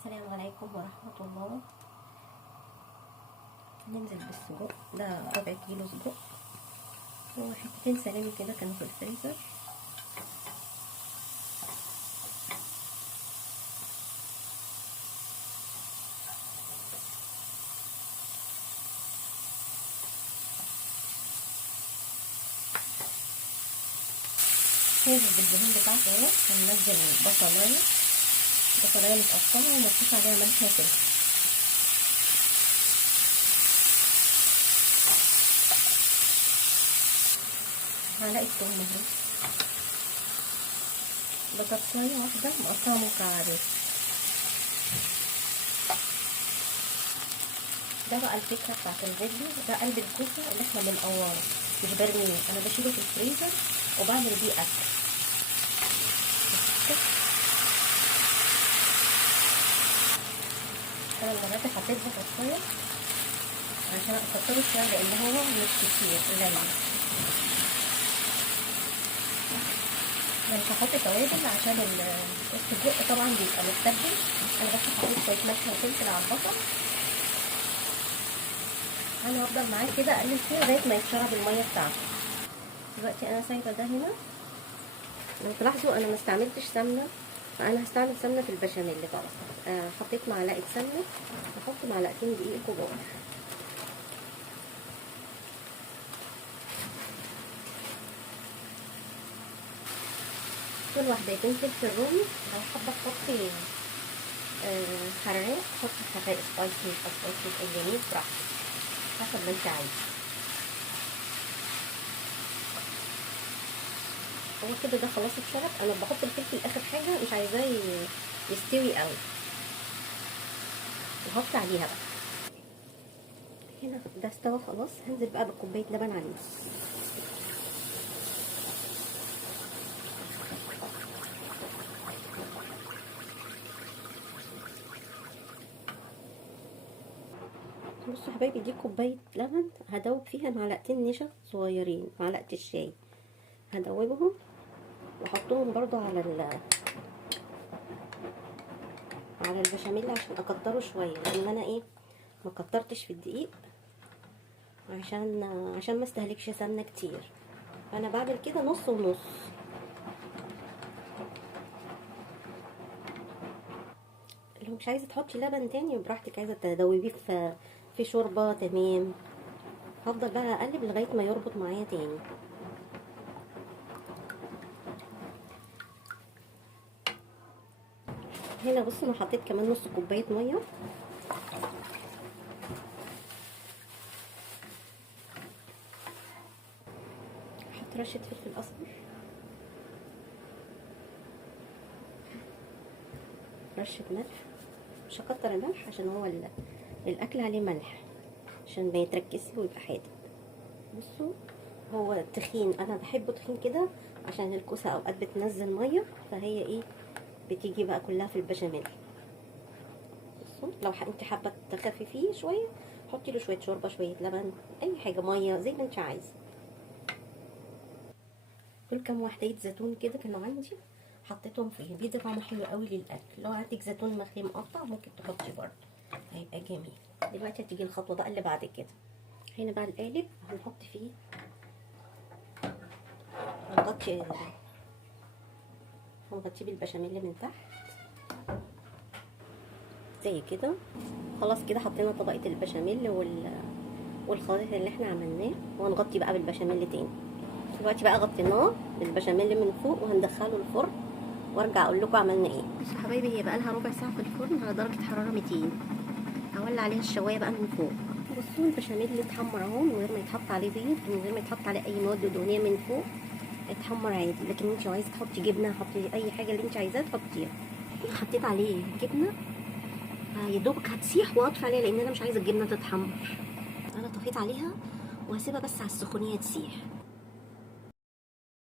السلام عليكم ورحمة الله. ننزل بالسجق، ده ربع كيلو سجق وحتتين سلامي كده كانوا في الفريزر. ننزل بالدهون بتاعته اهو، وننزل بصلاية متقطعة ومرصوص عليها ملح وفلفل. معلقة توم مهروس، بطاطساية واحدة مقطعة مكعبات. ده بقى الفكرة بتاعت الفيديو، ده قلب الكوسة اللي احنا بنقوره مش برميه، انا بشيله في الفريزر وبعمل بيه اكل. انا المرة دي حطيت بطاطساية عشان اكتره شوية لان هو مش كتير قليل. مش هحط توابل عشان السجق طبعا بيبقى متبل، انا بس حطيت شويه ملح وفلفل على البصل. انا هفضل معاه كده اقلب فيه لغايه ما يتشرب الميه بتاعته. دلوقتي انا سايبه ده هنا. لو تلاحظوا انا ما استعملتش سمنه، فانا هستعمل سمنه في البشاميل بقى. حطيت معلقه سمنه، هحط معلقتين دقيق كبار. كل واحدتين فلفل رومي، لو حابه تحطي حراق حطي حراق، سبايسي مش سبايسي اي براحتك حسب ما انت عايزه. هو كده ده خلاص اتشرب. انا بحط الفلفل اخر حاجه، مش عايزاه يستوي قوي. وهحط عليها بقى هنا ده استوى خلاص. هنزل بقى بكوبايه لبن عليه. بصوا يا حبايبي، دي كوبايه لبن هدوب فيها معلقتين نشا صغيرين، معلقه الشاي هدوبهم واحطهم برضو على البشاميل عشان اكتره شويه، لان انا ما كترتش في الدقيق عشان ما استهلكش سمنه كتير. انا بعمل كده نص ونص. لو مش عايزه تحطي لبن تاني براحتك، عايزه تدوبيه في شوربه تمام. هفضل بقى اقلب لغايه ما يربط معايا تاني. هنا بصوا انا حطيت كمان نص كوبايه ميه. احط رشه فلفل اسمر، رشه ملح، مش هكتر الملح عشان هو الاكل عليه ملح عشان ما يتركزش ويبقى حادق. بصوا هو تخين، انا بحبه تخين كده عشان الكوسه اوقات بتنزل ميه، فهي بتيجي بقى كلها في البشاميل. بصوا لو انت حابه تخففيه شويه حطي له شويه شوربه، شويه لبن، اي حاجه، ميه زي ما انت عايزه. دول كام واحده زيتون كده كانوا عندي، حطيتهم فيه، بيدي طعم حلو قوي للاكل. لو عندك زيتون مخلي مقطع ممكن تحطي برضه، هيبقى جميل. دلوقتي هتيجي الخطوه بقى اللي بعد كده. هنا بقى القالب هنحط فيه، هنغطيه بالبشاميل من تحت زي كده. خلاص كده حطينا طبقه البشاميل والخليط اللي احنا عملناه، وهنغطي بقى بالبشاميل تاني. دلوقتي بقى غطيناه بالبشاميل من فوق وهندخله الفرن وارجع اقول لكم عملنا ايه. بصوا يا حبايبي، هي بقى لها ربع ساعه في الفرن على درجه حراره 200. هولع عليها الشوايه بقى من فوق. بصوا البشاميل اللي اتحمر اهو، من غير ما يتحط عليه بيض، من غير ما يتحط عليه اي مواد دهنيه من فوق، اتحمر عادي. لكن انت عايزه تحطي جبنه حطي اي حاجه اللي انت عايزاها تحطيها. حطيت عليه جبنه يا دوبك هتسيح واطفي عليها لان انا مش عايزه الجبنه تتحمر. انا طفيت عليها وهسيبها بس على السخونيه تسيح.